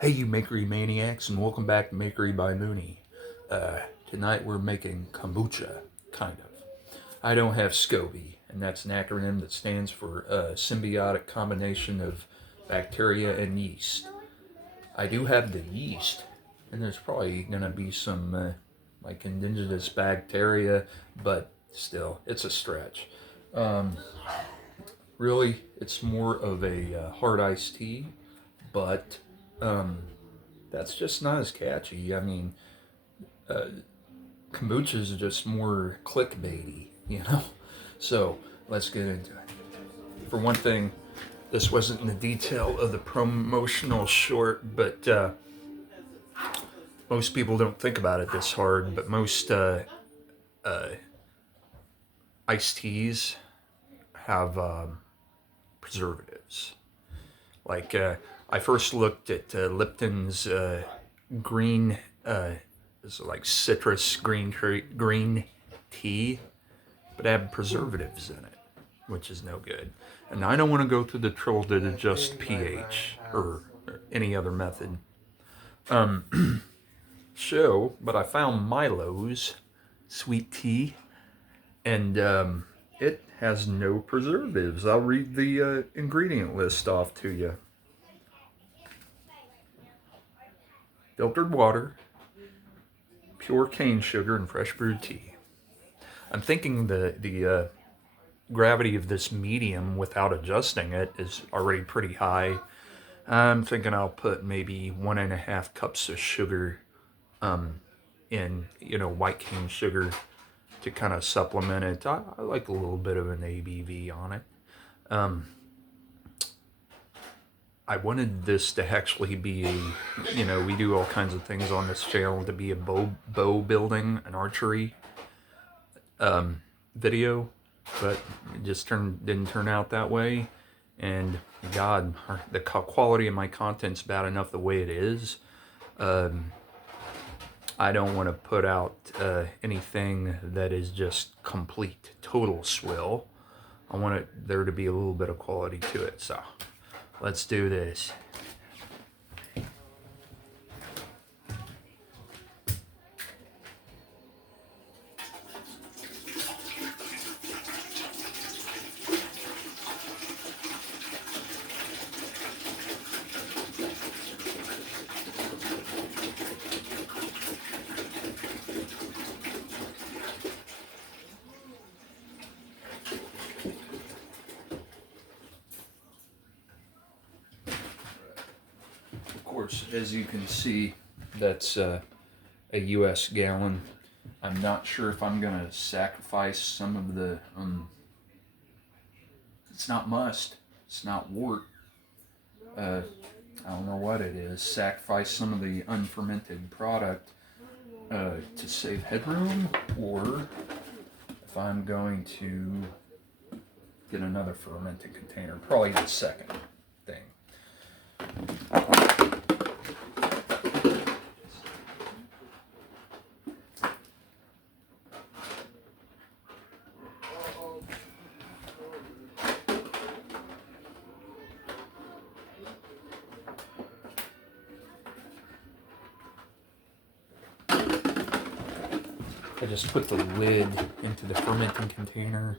Hey, you makery maniacs, and welcome back to Makery by Mooney. Tonight we're making kombucha, kind of. I don't have SCOBY, and that's an acronym that stands for a symbiotic combination of bacteria and yeast. I do have the yeast, and there's probably going to be some like indigenous bacteria, but still, it's a stretch. Um, Really, it's more of a hard iced tea, but um, that's just not as catchy. I mean, uh, kombucha is just more clickbaity, you know? So let's get into it. For one thing, this wasn't in the detail of the promotional short, but most people don't think about it this hard. But most uh, iced teas have preservatives. Like I first looked at Lipton's green, it's like citrus green tea, but it had preservatives in it, which is no good. And I don't want to go through the trouble to adjust pH or any other method. But I found Milo's sweet tea, and it has no preservatives. I'll read the ingredient list off to you. Filtered water, pure cane sugar, and fresh brewed tea. I'm thinking the gravity of this medium without adjusting it is already pretty high. I'm thinking I'll put maybe 1.5 cups of sugar in, white cane sugar to kind of supplement it. I like a little bit of an ABV on it. I wanted this to actually be we do all kinds of things on this channel to be a bow building, an archery video, but it just didn't turn out that way. And God, the quality of my content's bad enough the way it is. I don't want to put out anything that is just complete, total swill. I want there to be a little bit of quality to it. So let's do this. Of course, as you can see, that's a US gallon. I'm not sure if I'm going to sacrifice some of the, it's not must, it's not wort. I don't know what it is. Sacrifice some of the unfermented product to save headroom, or if I'm going to get another fermented container. Probably the second thing. I just put the lid into the fermenting container,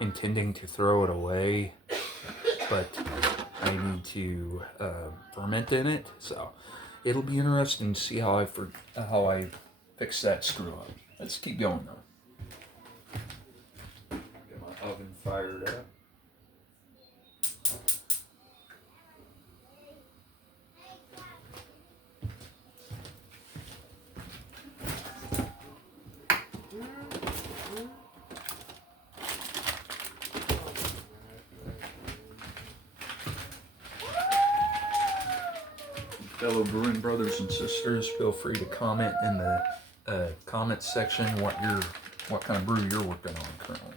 intending to throw it away, but I need to ferment in it, so it'll be interesting to see how I fix that screw up. Let's keep going though. Get my oven fired up. Fellow brewing brothers and sisters, feel free to comment in the comments section what kind of brew you're working on currently.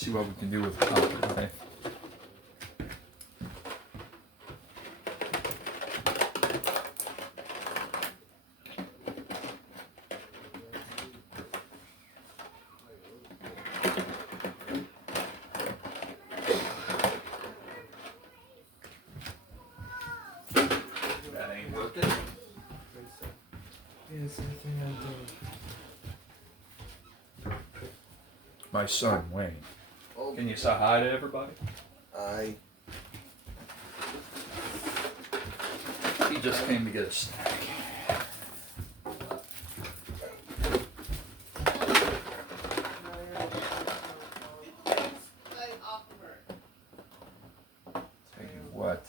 see what we can do with coffee, okay? That ain't working. Yes, I think I do. My son, Wayne. Can you say hi to everybody? I He just came to get a snack. Tell you what,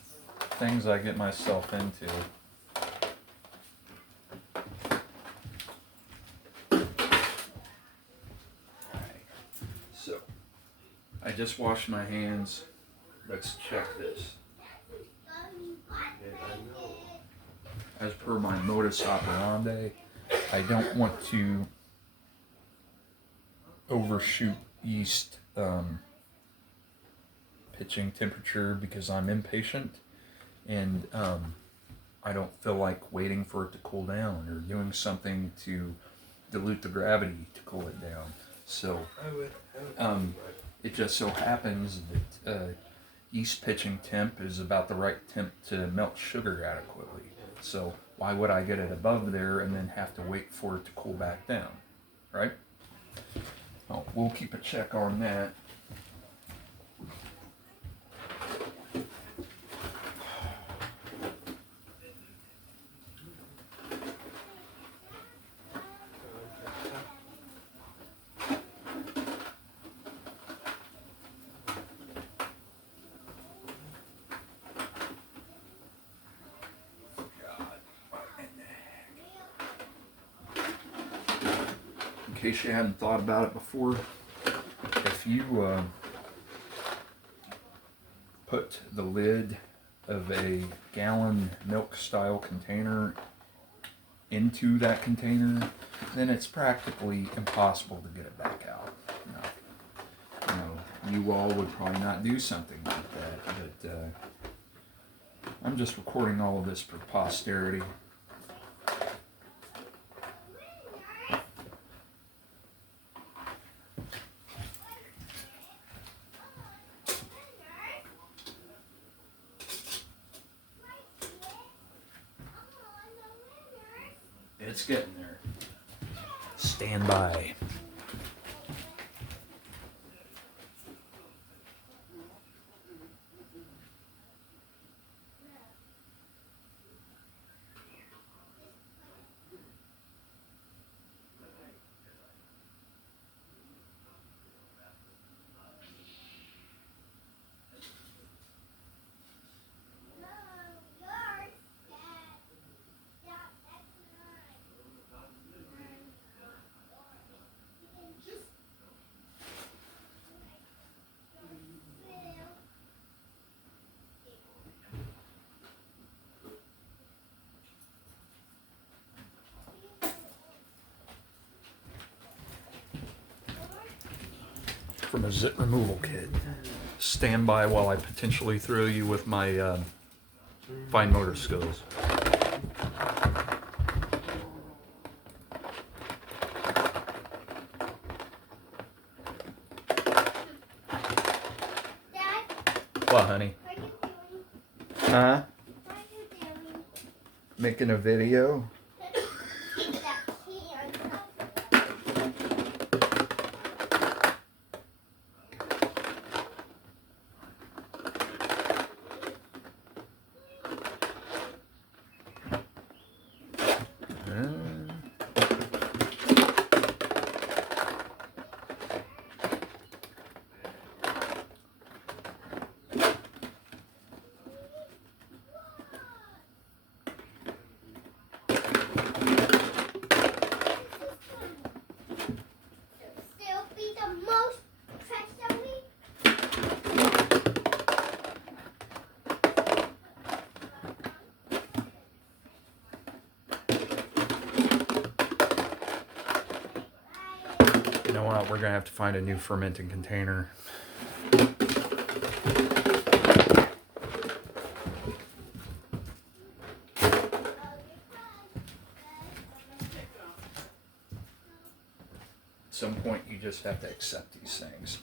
things I get myself into. So, I just washed my hands. Let's check this. As per my modus operandi, I don't want to overshoot yeast pitching temperature because I'm impatient and I don't feel like waiting for it to cool down or doing something to dilute the gravity to cool it down. So it just so happens that yeast pitching temp is about the right temp to melt sugar adequately. So why would I get it above there and then have to wait for it to cool back down, right? Oh, we'll keep a check on that. In case you hadn't thought about it before, if you put the lid of a gallon milk style container into that container, then it's practically impossible to get it back out. You all would probably not do something like that, but I'm just recording all of this for posterity. It's getting there. Stand by. From a zit removal kit. Stand by while I potentially throw you with my fine motor skills. Dad, What, honey? what are you doing? Huh? What are you doing? Making a video? Keep that key on top. we're gonna have to find a new fermenting container. At some point, you just have to accept these things.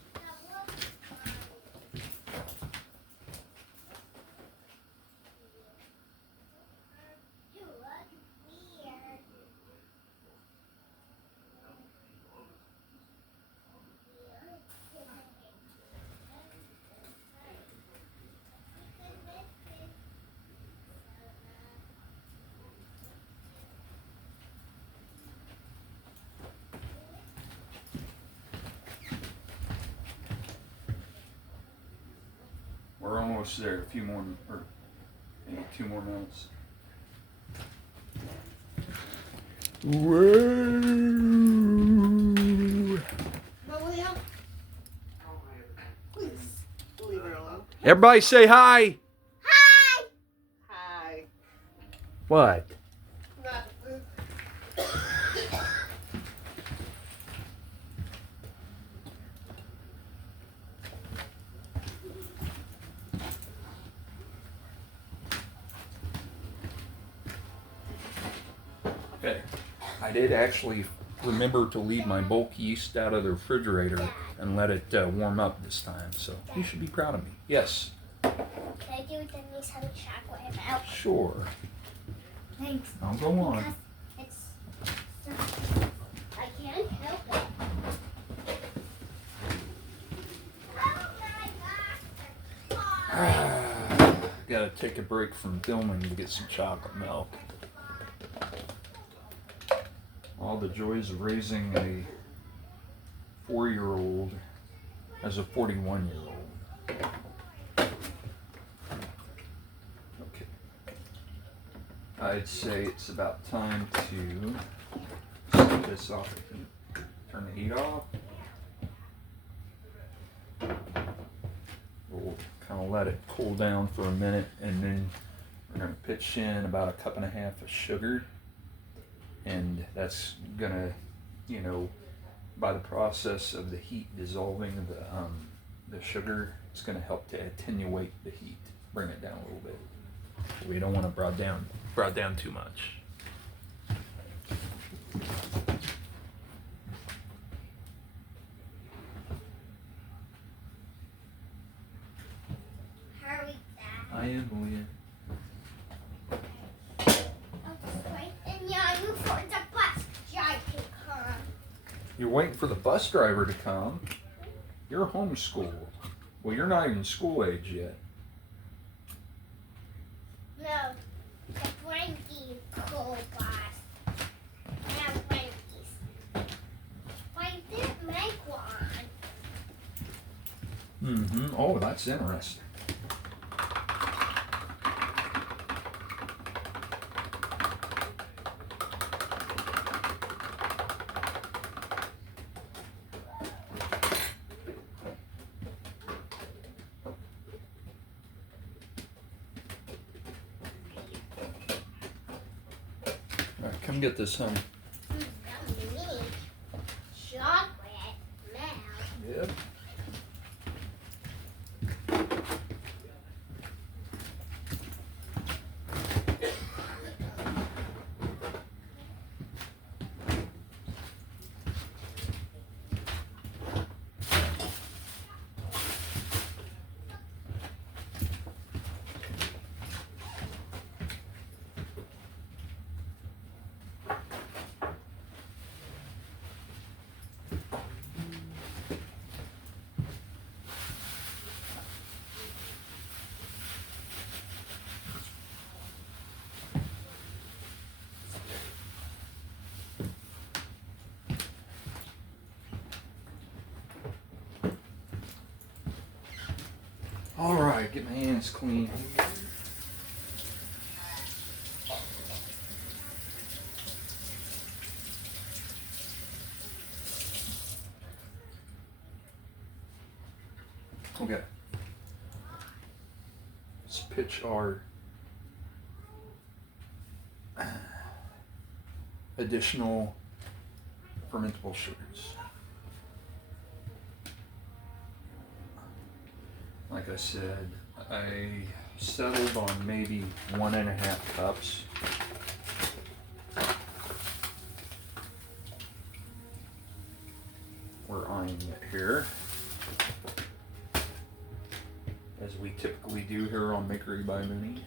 We're almost there. A few more, or maybe 2 more minutes. Whoa! Please leave her alone. Everybody say hi. Hi! Hi. What? Okay. I did actually remember to leave my bulk yeast out of the refrigerator and let it warm up this time, so you should be proud of me. Yes. Can I do it then these having chocolate in my mouth? Sure. Thanks. I'll go on. Because I can't help it. Oh my gosh. Gotta take a break from filming to get some chocolate milk. All the joys of raising a 4-year-old as a 41-year-old. Okay. I'd say it's about time to set this off the heat. Turn the heat off. We'll kind of let it cool down for a minute, and then we're going to pitch in about 1.5 cups of sugar. And that's gonna, you know, by the process of the heat dissolving the sugar, it's gonna help to attenuate the heat, bring it down a little bit. We don't want to brought down too much. Hurry, Dad. I am, Leah. You're waiting for the bus driver to come. You're homeschooled. Well, you're not even school age yet. No, the Frankie cool bus. Now Frankie's. But I didn't make one. Mm-hmm. Oh, that's interesting. All right, come get this, honey. Yummy. Chocolate now. Yep. All right, get my hands clean. Okay. Let's pitch our additional fermentable sugars. Like I said, I settled on maybe 1.5 cups. We're eyeing it here, as we typically do here on Makery by Mooney.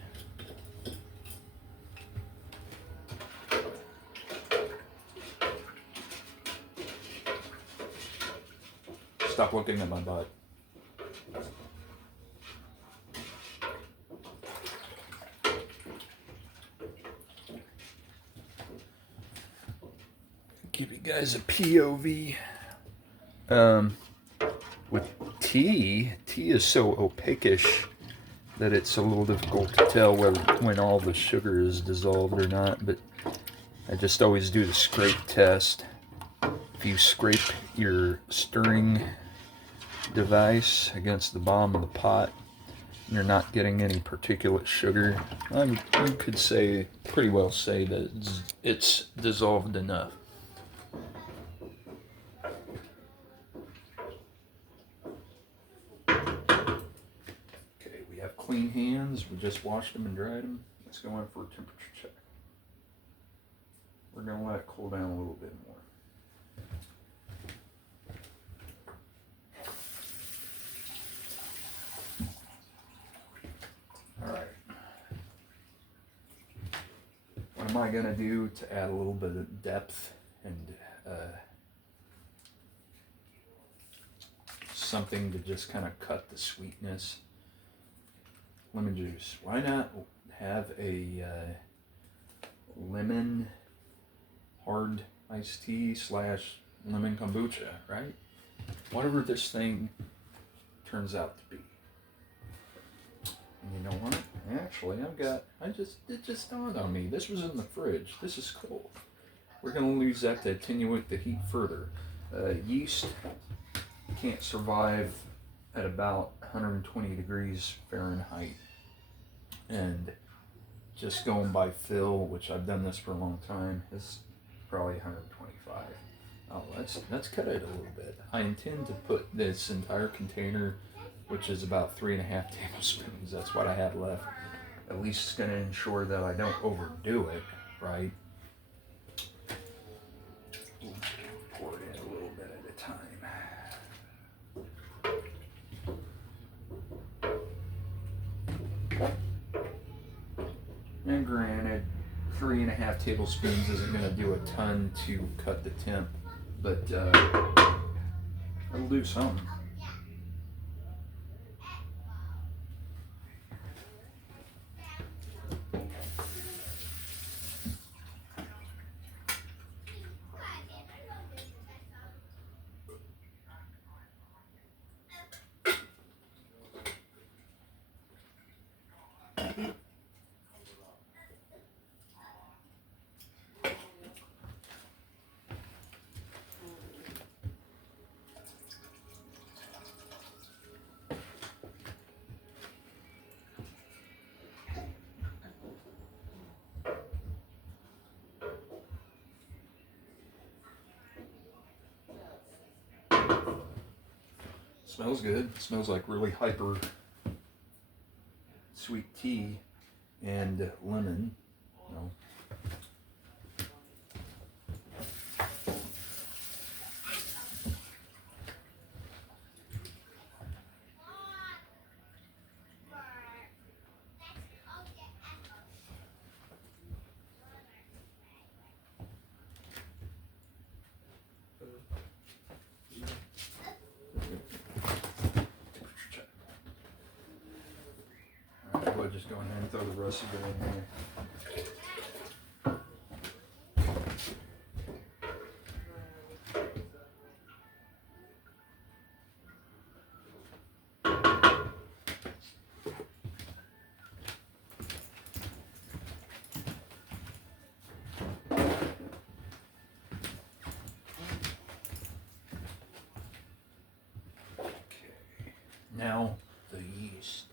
Stop looking at my butt. Give you guys a POV. With tea is so opaquish that it's a little difficult to tell whether when all the sugar is dissolved or not, but I just always do the scrape test. If you scrape your stirring device against the bottom of the pot and you're not getting any particulate sugar, you could say, pretty well say that it's dissolved enough. Clean hands, we just washed them and dried them. Let's go in for a temperature check. We're going to let it cool down a little bit more. Alright. What am I going to do to add a little bit of depth and something to just kind of cut the sweetness? Lemon juice. Why not have a lemon hard iced tea / lemon kombucha, right? Whatever this thing turns out to be. And you know what? Actually, it just dawned on me. This was in the fridge. This is cold. We're going to use that to attenuate the heat further. Yeast can't survive at about 120 degrees Fahrenheit, and just going by fill, which I've done this for a long time, is probably 125. Oh, let's cut it a little bit. I intend to put this entire container, which is about 3.5 tablespoons, that's what I have left. At least it's going to ensure that I don't overdo it, right? Pour it in a little bit at a time. And granted, 3.5 tablespoons isn't going to do a ton to cut the temp, but it'll do some. Smells good. It smells like really hyper sweet tea and lemon. You know. We'll just go ahead and throw the rest of it in here. Okay, now the yeast.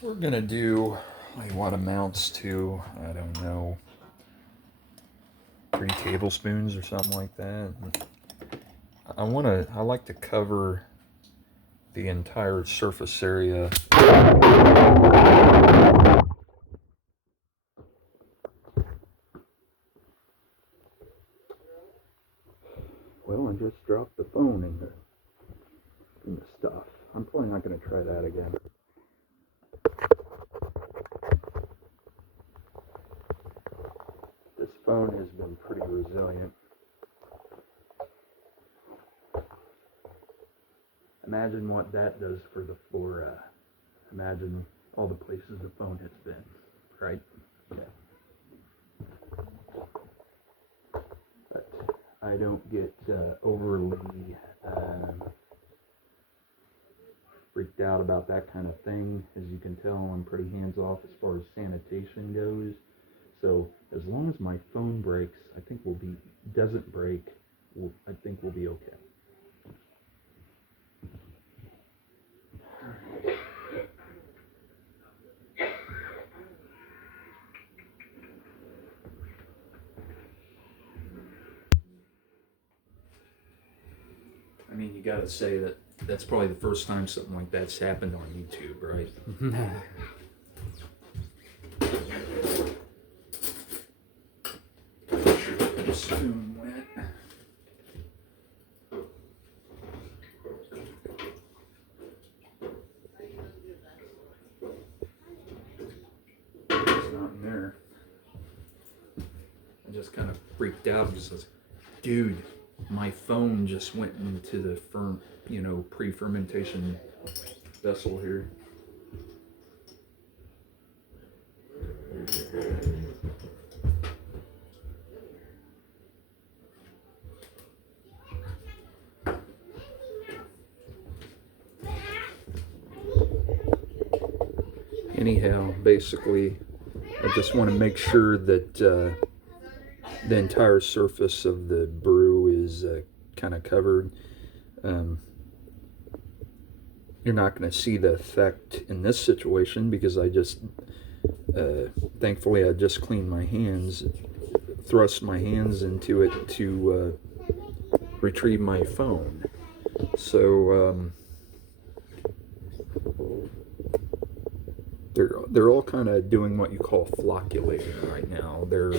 We're gonna do like what amounts to, I don't know, 3 tablespoons or something like that. I like to cover the entire surface area. Well, I just dropped the phone in the stuff. I'm probably not going to try that again. This phone has been pretty resilient. Imagine what that does for the flora. Imagine all the places the phone has been, right? Yeah. But I don't get overly freaked out about that kind of thing. As you can tell, I'm pretty hands-off as far as sanitation goes. So as long as my phone breaks, I think doesn't break, I think we'll be okay. I mean, you gotta say that's probably the first time something like that's happened on YouTube, right? Spoon wet. It's not in there. I just kind of freaked out because I was, dude, my phone just went into the pre-fermentation vessel here. Anyhow, basically, I just want to make sure that the entire surface of the brew is kind of covered. You're not going to see the effect in this situation because I just, thankfully, I just cleaned my hands, thrust my hands into it to retrieve my phone. So they're all kind of doing what you call flocculating right now. They're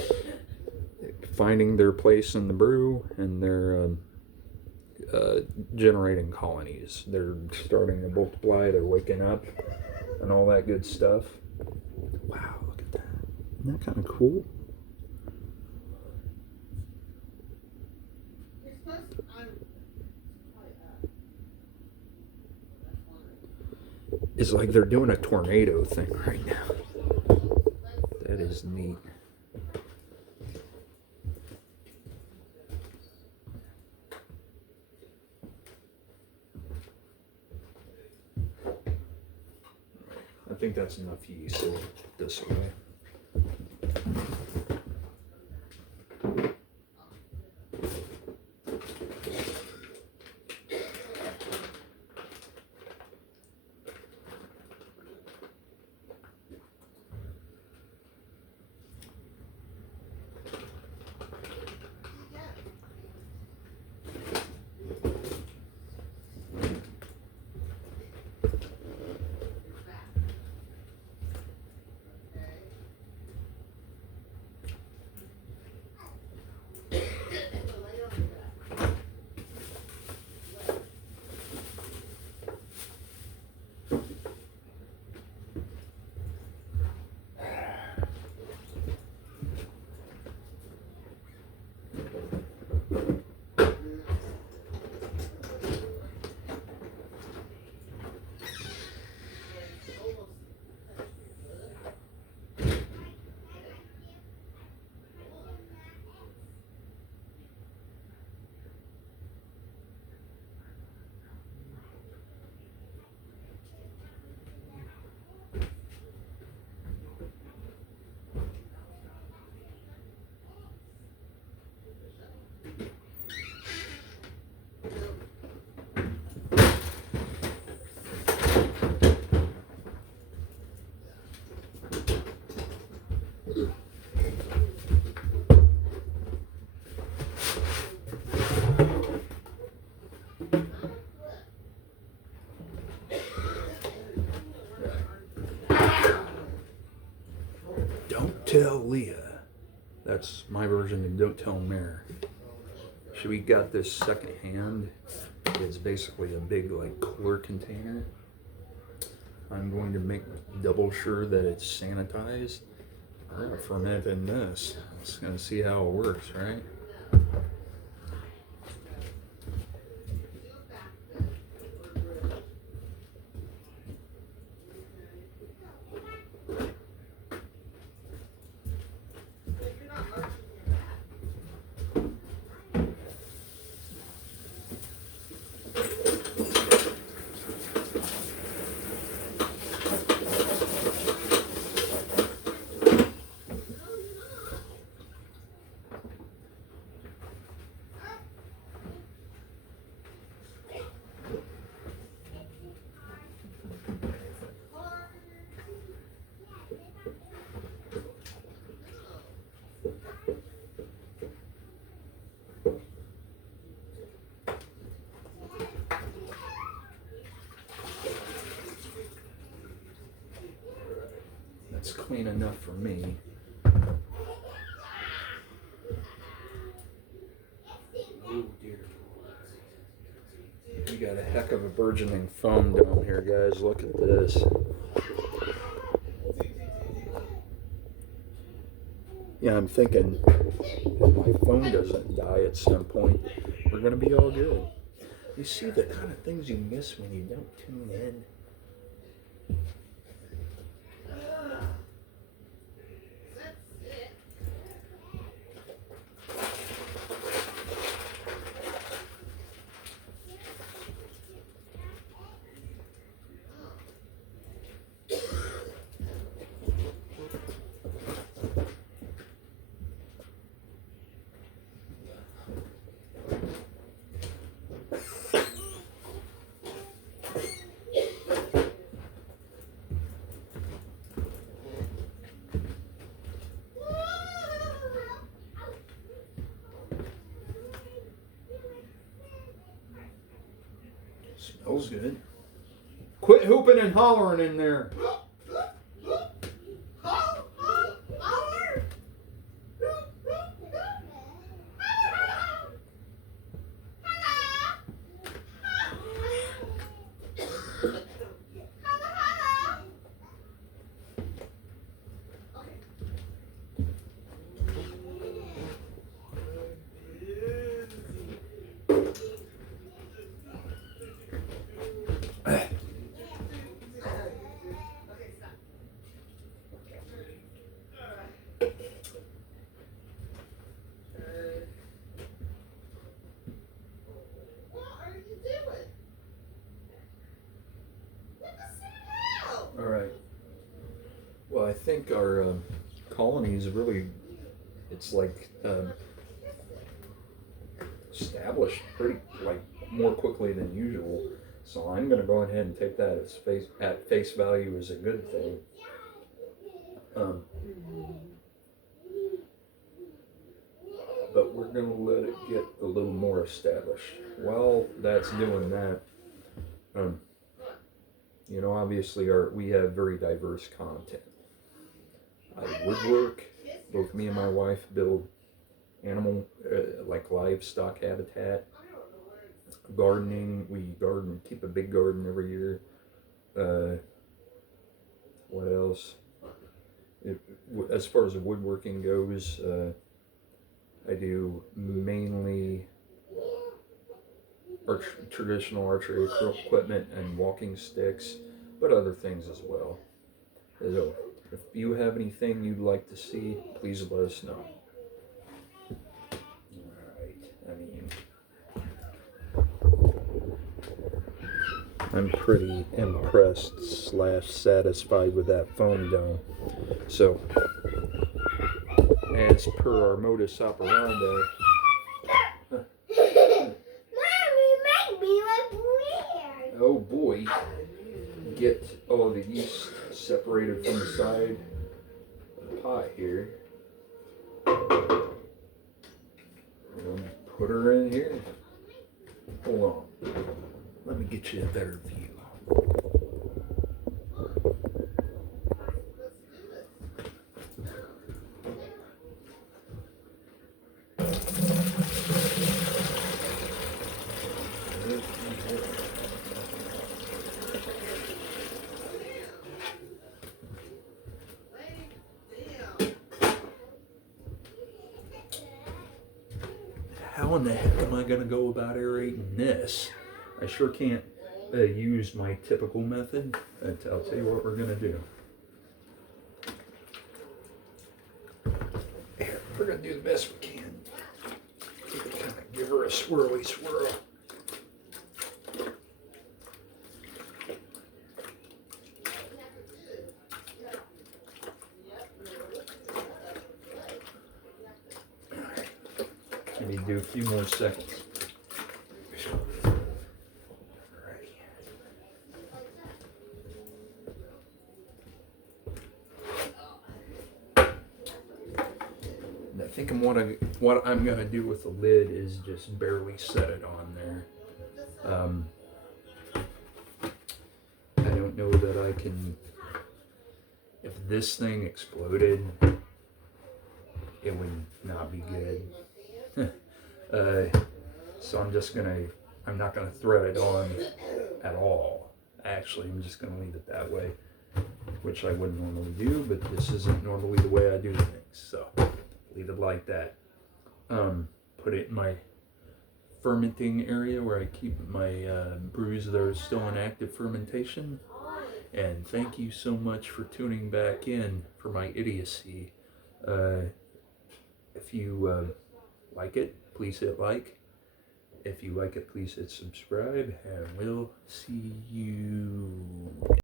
finding their place in the brew, and they're generating colonies. They're starting to multiply, they're waking up, and all that good stuff. Wow, look at that. Isn't that kind of cool? It's like they're doing a tornado thing right now. That is neat. I think that's enough yeast, so we'll put this away. tell Leah. That's my version of don't tell Mare. So we got this second hand. It's basically a big like cooler container. I'm going to make double sure that it's sanitized. We're gonna ferment in this. Just gonna see how it works, right? That's clean enough for me. Oh dear. We got a heck of a burgeoning foam down here, guys. Look at this. Yeah, I'm thinking if my phone doesn't die at some point, we're gonna be all good. You see the kind of things you miss when you don't tune in. Smells good. Quit hooping and hollering in there. All right. Well, I think our colony is really, it's like established pretty like more quickly than usual. So I'm going to go ahead and take that as face value as a good thing. But we're going to let it get a little more established. While that's doing that, you know, obviously we have very diverse content. I woodwork. Both me and my wife build animal, like livestock habitat. Gardening. We garden, keep a big garden every year. What else? As far as the woodworking goes, I do mainly traditional archery equipment and walking sticks, but other things as well. So if you have anything you'd like to see, please let us know. Alright, I'm pretty impressed / satisfied with that foam dome. So, as per our modus operandi, oh boy, get all the yeast separated from the side of the pot here. And put her in here. Hold on. Let me get you a better view. in the heck am I going to go about aerating this? I sure can't use my typical method. I'll tell you what we're going to do. Here, we're going to do the best we can. Kind of give her a swirly swirl. Maybe do a few more seconds. I think what I'm gonna do with the lid is just barely set it on there. I don't know that I can. If this thing exploded, it would not be good. So I'm not gonna thread it on at all. Actually, I'm just gonna leave it that way, which I wouldn't normally do, but this isn't normally the way I do things, so leave it like that. Put it in my fermenting area where I keep my brews that are still in active fermentation. And thank you so much for tuning back in for my idiocy. If you like it, please hit like. If you like it, please hit subscribe, and we'll see you